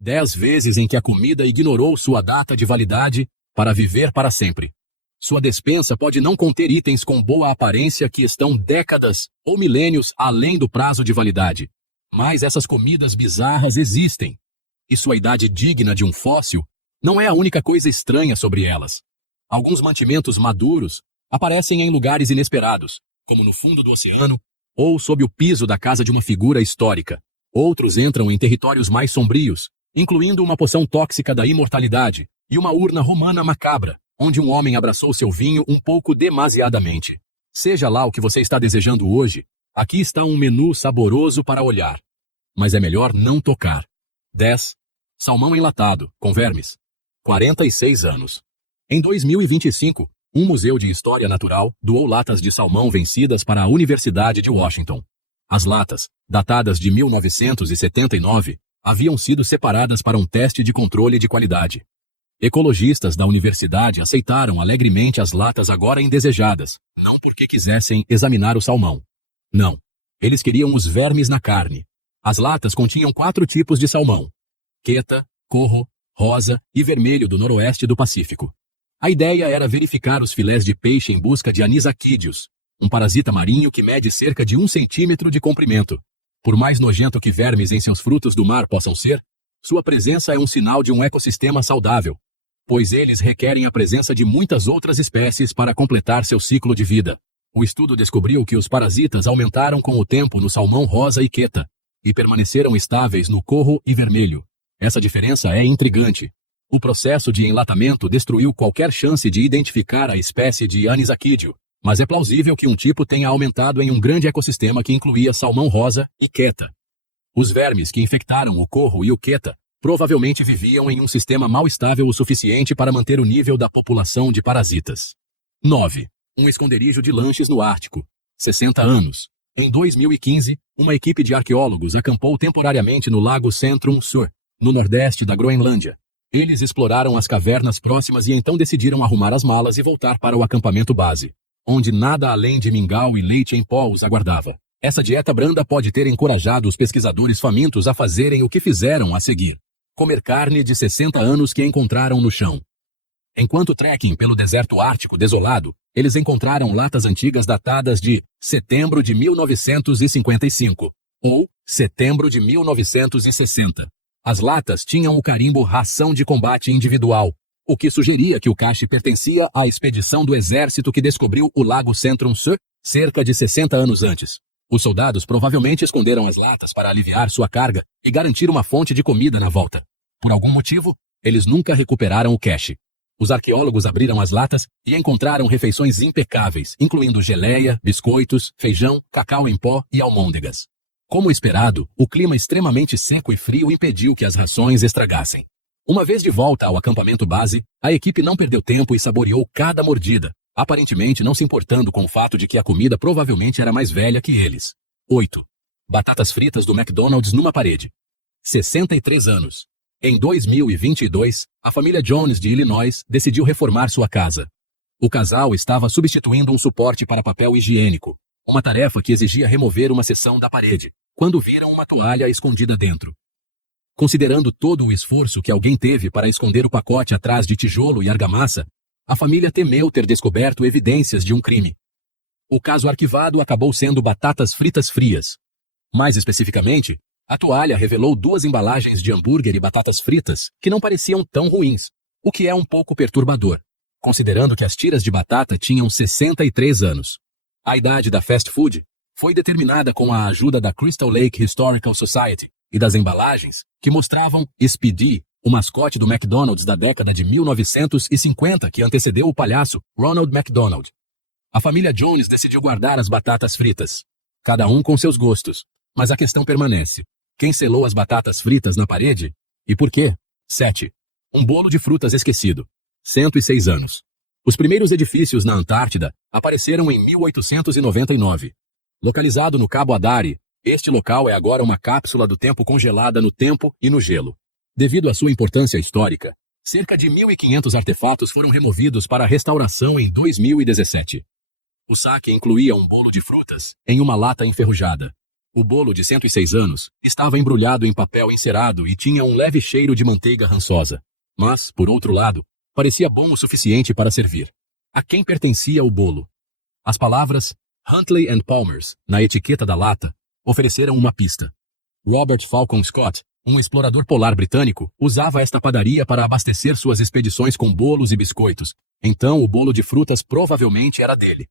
10 vezes em que a comida ignorou sua data de validade para viver para sempre. Sua despensa pode não conter itens com boa aparência que estão décadas ou milênios além do prazo de validade. Mas essas comidas bizarras existem. E sua idade digna de um fóssil não é a única coisa estranha sobre elas. Alguns mantimentos maduros aparecem em lugares inesperados, como no fundo do oceano ou sob o piso da casa de uma figura histórica. Outros entram em territórios mais sombrios, incluindo uma poção tóxica da imortalidade e uma urna romana macabra, onde um homem abraçou seu vinho um pouco demasiadamente. Seja lá o que você está desejando hoje, aqui está um menu saboroso para olhar. Mas é melhor não tocar. 10. Salmão enlatado, com vermes. 46 anos. Em 2025, um museu de história natural doou latas de salmão vencidas para a Universidade de Washington. As latas, datadas de 1979, haviam sido separadas para um teste de controle de qualidade. Ecologistas da universidade aceitaram alegremente as latas agora indesejadas, não porque quisessem examinar o salmão. Não. Eles queriam os vermes na carne. As latas continham 4 tipos de salmão: queta, corro, rosa e vermelho do noroeste do Pacífico. A ideia era verificar os filés de peixe em busca de Anisakídeos, um parasita marinho que mede cerca de 1 centímetro de comprimento. Por mais nojento que vermes em seus frutos do mar possam ser, sua presença é um sinal de um ecossistema saudável, pois eles requerem a presença de muitas outras espécies para completar seu ciclo de vida. O estudo descobriu que os parasitas aumentaram com o tempo no salmão rosa e queta, e permaneceram estáveis no corro e vermelho. Essa diferença é intrigante. O processo de enlatamento destruiu qualquer chance de identificar a espécie de Anisakídeo, mas é plausível que um tipo tenha aumentado em um grande ecossistema que incluía salmão rosa e queta. Os vermes que infectaram o corro e o queta provavelmente viviam em um sistema mal estável o suficiente para manter o nível da população de parasitas. 9. Um esconderijo de lanches no Ártico. 60 anos. Em 2015, uma equipe de arqueólogos acampou temporariamente no Lago Centrum Sur, no nordeste da Groenlândia. Eles exploraram as cavernas próximas e então decidiram arrumar as malas e voltar para o acampamento base, onde nada além de mingau e leite em pó os aguardava. Essa dieta branda pode ter encorajado os pesquisadores famintos a fazerem o que fizeram a seguir: comer carne de 60 anos que encontraram no chão. Enquanto trekking pelo deserto ártico desolado, eles encontraram latas antigas datadas de setembro de 1955 ou setembro de 1960. As latas tinham o carimbo Ração de Combate Individual, o que sugeria que o cache pertencia à expedição do exército que descobriu o Lago Centrum Sur cerca de 60 anos antes. Os soldados provavelmente esconderam as latas para aliviar sua carga e garantir uma fonte de comida na volta. Por algum motivo, eles nunca recuperaram o cache. Os arqueólogos abriram as latas e encontraram refeições impecáveis, incluindo geleia, biscoitos, feijão, cacau em pó e almôndegas. Como esperado, o clima extremamente seco e frio impediu que as rações estragassem. Uma vez de volta ao acampamento base, a equipe não perdeu tempo e saboreou cada mordida, aparentemente não se importando com o fato de que a comida provavelmente era mais velha que eles. 8. Batatas fritas do McDonald's numa parede. 63 anos. Em 2022, a família Jones de Illinois decidiu reformar sua casa. O casal estava substituindo um suporte para papel higiênico, uma tarefa que exigia remover uma seção da parede, quando viram uma toalha escondida dentro. Considerando todo o esforço que alguém teve para esconder o pacote atrás de tijolo e argamassa, a família temeu ter descoberto evidências de um crime. O caso arquivado acabou sendo batatas fritas frias. Mais especificamente, a toalha revelou 2 embalagens de hambúrguer e batatas fritas que não pareciam tão ruins, o que é um pouco perturbador, considerando que as tiras de batata tinham 63 anos. A idade da fast food foi determinada com a ajuda da Crystal Lake Historical Society e das embalagens que mostravam Speedy, o mascote do McDonald's da década de 1950 que antecedeu o palhaço Ronald McDonald. A família Jones decidiu guardar as batatas fritas, cada um com seus gostos, mas a questão permanece: quem selou as batatas fritas na parede? E por quê? 7. Um bolo de frutas esquecido. 106 anos. Os primeiros edifícios na Antártida apareceram em 1899. Localizado no Cabo Adare, este local é agora uma cápsula do tempo congelada no tempo e no gelo. Devido à sua importância histórica, cerca de 1.500 artefatos foram removidos para restauração em 2017. O saque incluía um bolo de frutas em uma lata enferrujada. O bolo de 106 anos estava embrulhado em papel encerado e tinha um leve cheiro de manteiga rançosa. Mas, por outro lado, parecia bom o suficiente para servir. A quem pertencia o bolo? As palavras Huntley and Palmers na etiqueta da lata ofereceram uma pista. Robert Falcon Scott, um explorador polar britânico, usava esta padaria para abastecer suas expedições com bolos e biscoitos. Então o bolo de frutas provavelmente era dele.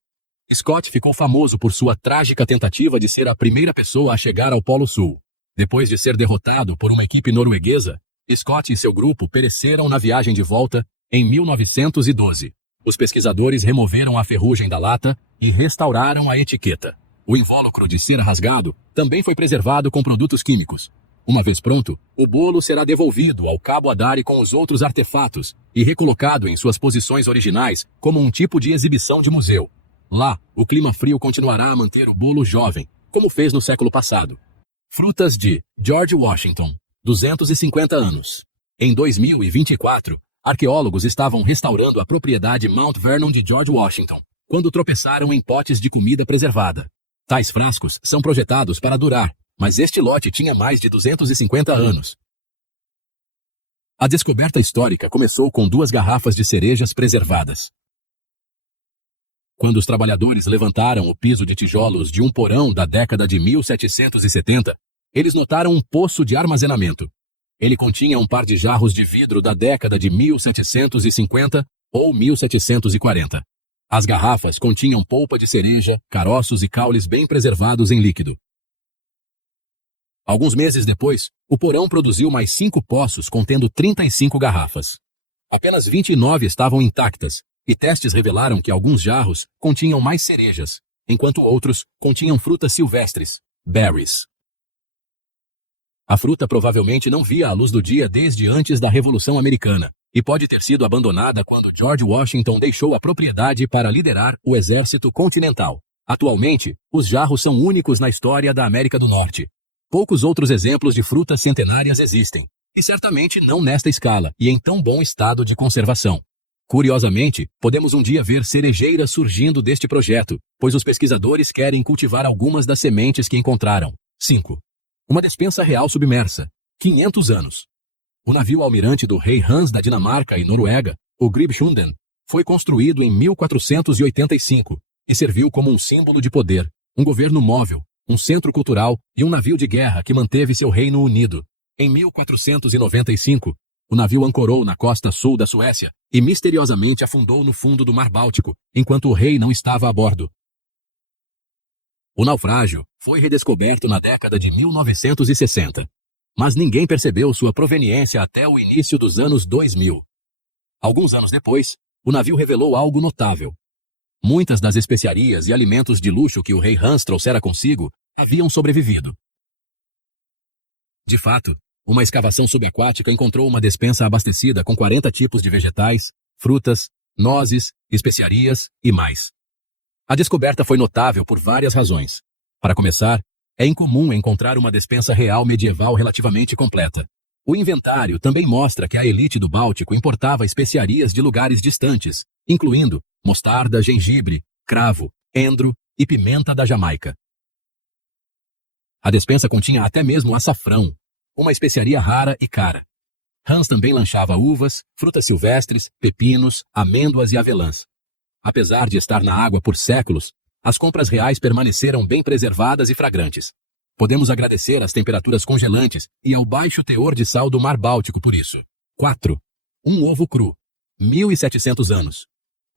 Scott ficou famoso por sua trágica tentativa de ser a primeira pessoa a chegar ao Polo Sul. Depois de ser derrotado por uma equipe norueguesa, Scott e seu grupo pereceram na viagem de volta em 1912. Os pesquisadores removeram a ferrugem da lata e restauraram a etiqueta. O invólucro de cera rasgado também foi preservado com produtos químicos. Uma vez pronto, o bolo será devolvido ao Cabo Adare com os outros artefatos e recolocado em suas posições originais como um tipo de exibição de museu. Lá, o clima frio continuará a manter o bolo jovem, como fez no século passado. Frutas de George Washington, 250 anos. Em 2024, arqueólogos estavam restaurando a propriedade Mount Vernon de George Washington, quando tropeçaram em potes de comida preservada. Tais frascos são projetados para durar, mas este lote tinha mais de 250 anos. A descoberta histórica começou com 2 garrafas de cerejas preservadas. Quando os trabalhadores levantaram o piso de tijolos de um porão da década de 1770, eles notaram um poço de armazenamento. Ele continha um par de jarros de vidro da década de 1750 ou 1740. As garrafas continham polpa de cereja, caroços e caules bem preservados em líquido. Alguns meses depois, o porão produziu mais 5 poços contendo 35 garrafas. Apenas 29 estavam intactas, e testes revelaram que alguns jarros continham mais cerejas, enquanto outros continham frutas silvestres, berries. A fruta provavelmente não via a luz do dia desde antes da Revolução Americana, e pode ter sido abandonada quando George Washington deixou a propriedade para liderar o Exército Continental. Atualmente, os jarros são únicos na história da América do Norte. Poucos outros exemplos de frutas centenárias existem, e certamente não nesta escala e em tão bom estado de conservação. Curiosamente, podemos um dia ver cerejeiras surgindo deste projeto, pois os pesquisadores querem cultivar algumas das sementes que encontraram. 5. Uma despensa real submersa. 500 anos. O navio almirante do rei Hans da Dinamarca e Noruega, o Gribshunden, foi construído em 1485 e serviu como um símbolo de poder, um governo móvel, um centro cultural e um navio de guerra que manteve seu reino unido. Em 1495, o navio ancorou na costa sul da Suécia e misteriosamente afundou no fundo do Mar Báltico, enquanto o rei não estava a bordo. O naufrágio foi redescoberto na década de 1960, mas ninguém percebeu sua proveniência até o início dos anos 2000. Alguns anos depois, o navio revelou algo notável. Muitas das especiarias e alimentos de luxo que o rei Hans trouxera consigo haviam sobrevivido. De fato, uma escavação subaquática encontrou uma despensa abastecida com 40 tipos de vegetais, frutas, nozes, especiarias e mais. A descoberta foi notável por várias razões. Para começar, é incomum encontrar uma despensa real medieval relativamente completa. O inventário também mostra que a elite do Báltico importava especiarias de lugares distantes, incluindo mostarda, gengibre, cravo, endro e pimenta da Jamaica. A despensa continha até mesmo açafrão, uma especiaria rara e cara. Hans também lanchava uvas, frutas silvestres, pepinos, amêndoas e avelãs. Apesar de estar na água por séculos, as compras reais permaneceram bem preservadas e fragrantes. Podemos agradecer às temperaturas congelantes e ao baixo teor de sal do Mar Báltico por isso. 4. Um ovo cru. 1700 anos.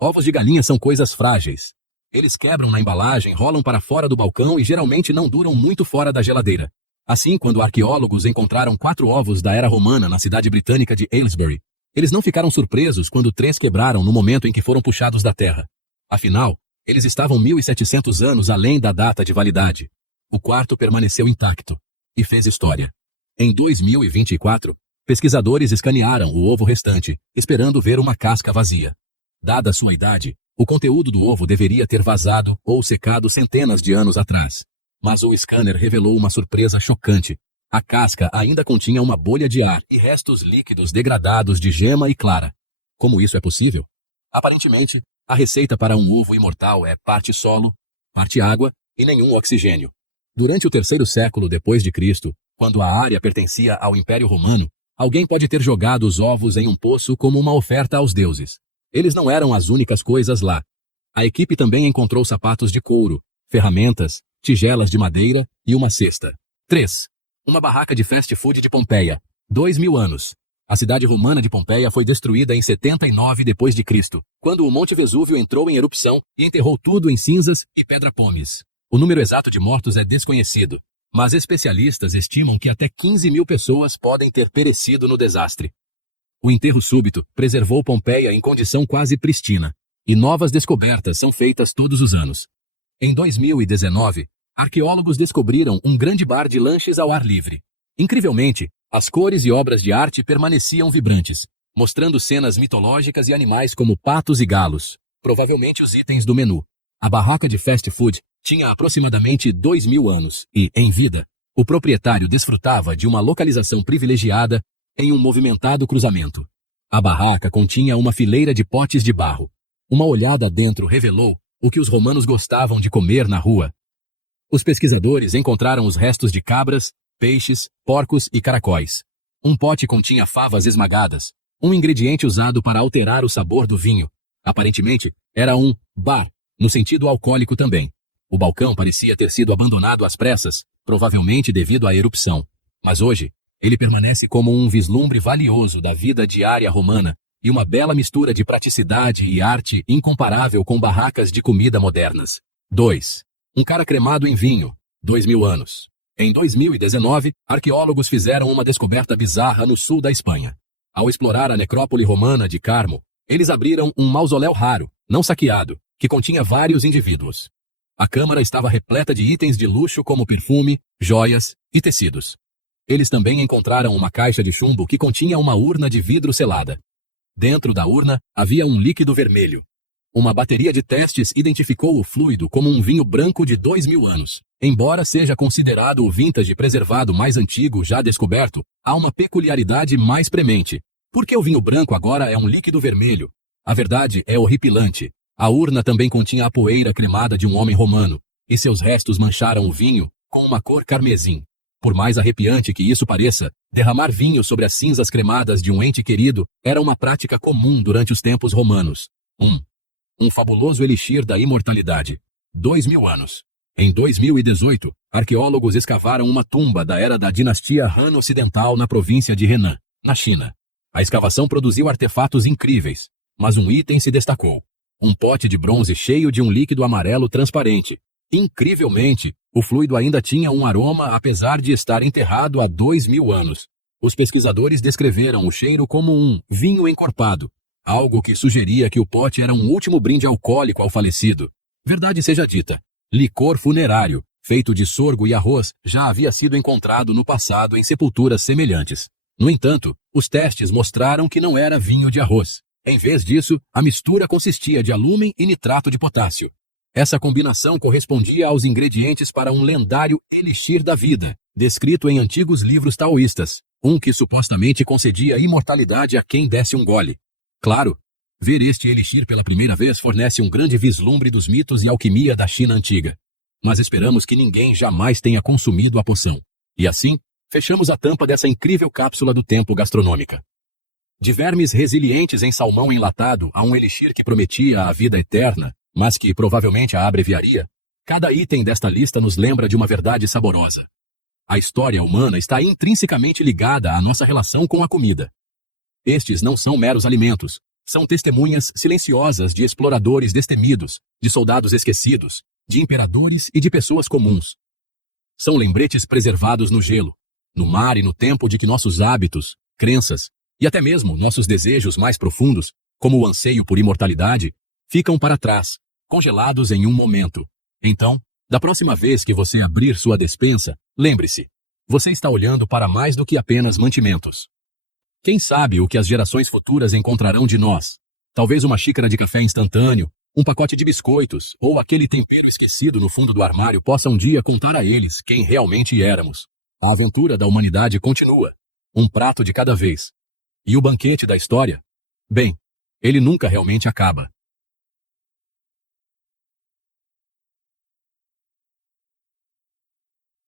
Ovos de galinha são coisas frágeis. Eles quebram na embalagem, rolam para fora do balcão e geralmente não duram muito fora da geladeira. Assim, quando arqueólogos encontraram 4 ovos da era romana na cidade britânica de Aylesbury, eles não ficaram surpresos quando 3 quebraram no momento em que foram puxados da terra. Afinal, eles estavam 1700 anos além da data de validade. O quarto permaneceu intacto e fez história. Em 2024, pesquisadores escanearam o ovo restante, esperando ver uma casca vazia. Dada sua idade, o conteúdo do ovo deveria ter vazado ou secado centenas de anos atrás. Mas o scanner revelou uma surpresa chocante. A casca ainda continha uma bolha de ar e restos líquidos degradados de gema e clara. Como isso é possível? Aparentemente, a receita para um ovo imortal é parte solo, parte água e nenhum oxigênio. Durante o terceiro século depois de Cristo, quando a área pertencia ao Império Romano, alguém pode ter jogado os ovos em um poço como uma oferta aos deuses. Eles não eram as únicas coisas lá. A equipe também encontrou sapatos de couro, ferramentas, tigelas de madeira e uma cesta. 3. Uma barraca de fast food de Pompeia. 2000 anos. A cidade romana de Pompeia foi destruída em 79 d.C., quando o Monte Vesúvio entrou em erupção e enterrou tudo em cinzas e pedra-pomes. O número exato de mortos é desconhecido, mas especialistas estimam que até 15.000 pessoas podem ter perecido no desastre. O enterro súbito preservou Pompeia em condição quase prístina, e novas descobertas são feitas todos os anos. Em 2019, arqueólogos descobriram um grande bar de lanches ao ar livre. Incrivelmente, as cores e obras de arte permaneciam vibrantes, mostrando cenas mitológicas e animais como patos e galos, provavelmente os itens do menu. A barraca de fast food tinha aproximadamente 2000 anos e, em vida, o proprietário desfrutava de uma localização privilegiada em um movimentado cruzamento. A barraca continha uma fileira de potes de barro. Uma olhada dentro revelou o que os romanos gostavam de comer na rua. Os pesquisadores encontraram os restos de cabras, peixes, porcos e caracóis. Um pote continha favas esmagadas, um ingrediente usado para alterar o sabor do vinho. Aparentemente, era um bar, no sentido alcoólico também. O balcão parecia ter sido abandonado às pressas, provavelmente devido à erupção. Mas hoje, ele permanece como um vislumbre valioso da vida diária romana e uma bela mistura de praticidade e arte incomparável com barracas de comida modernas. 2. Um cara cremado em vinho. 2000 anos. Em 2019, arqueólogos fizeram uma descoberta bizarra no sul da Espanha. Ao explorar a necrópole romana de Carmo, eles abriram um mausoléu raro, não saqueado, que continha vários indivíduos. A câmara estava repleta de itens de luxo como perfume, joias e tecidos. Eles também encontraram uma caixa de chumbo que continha uma urna de vidro selada. Dentro da urna havia um líquido vermelho. Uma bateria de testes identificou o fluido como um vinho branco de 2000 anos. Embora seja considerado o vintage preservado mais antigo já descoberto, há uma peculiaridade mais premente. Por que o vinho branco agora é um líquido vermelho? A verdade é horripilante. A urna também continha a poeira cremada de um homem romano, e seus restos mancharam o vinho com uma cor carmesim. Por mais arrepiante que isso pareça, derramar vinho sobre as cinzas cremadas de um ente querido era uma prática comum durante os tempos romanos. 1. Um fabuloso elixir da imortalidade. 2000 anos. Em 2018, arqueólogos escavaram uma tumba da era da dinastia Han Ocidental na província de Henan, na China. A escavação produziu artefatos incríveis, mas um item se destacou. Um pote de bronze cheio de um líquido amarelo transparente. Incrivelmente, o fluido ainda tinha um aroma apesar de estar enterrado há 2000 anos. Os pesquisadores descreveram o cheiro como um vinho encorpado, algo que sugeria que o pote era um último brinde alcoólico ao falecido. Verdade seja dita, licor funerário, feito de sorgo e arroz, já havia sido encontrado no passado em sepulturas semelhantes. No entanto, os testes mostraram que não era vinho de arroz. Em vez disso, a mistura consistia de alúmina e nitrato de potássio. Essa combinação correspondia aos ingredientes para um lendário elixir da vida, descrito em antigos livros taoístas, um que supostamente concedia imortalidade a quem desse um gole. Claro, ver este elixir pela primeira vez fornece um grande vislumbre dos mitos e alquimia da China antiga. Mas esperamos que ninguém jamais tenha consumido a poção. E assim, fechamos a tampa dessa incrível cápsula do tempo gastronômica. De vermes resilientes em salmão enlatado a um elixir que prometia a vida eterna, mas que provavelmente a abreviaria, cada item desta lista nos lembra de uma verdade saborosa. A história humana está intrinsecamente ligada à nossa relação com a comida. Estes não são meros alimentos, são testemunhas silenciosas de exploradores destemidos, de soldados esquecidos, de imperadores e de pessoas comuns. São lembretes preservados no gelo, no mar e no tempo de que nossos hábitos, crenças e até mesmo nossos desejos mais profundos, como o anseio por imortalidade, ficam para trás, congelados em um momento. Então, da próxima vez que você abrir sua despensa, lembre-se, você está olhando para mais do que apenas mantimentos. Quem sabe o que as gerações futuras encontrarão de nós? Talvez uma xícara de café instantâneo, um pacote de biscoitos ou aquele tempero esquecido no fundo do armário possa um dia contar a eles quem realmente éramos. A aventura da humanidade continua, um prato de cada vez. E o banquete da história? Bem, ele nunca realmente acaba.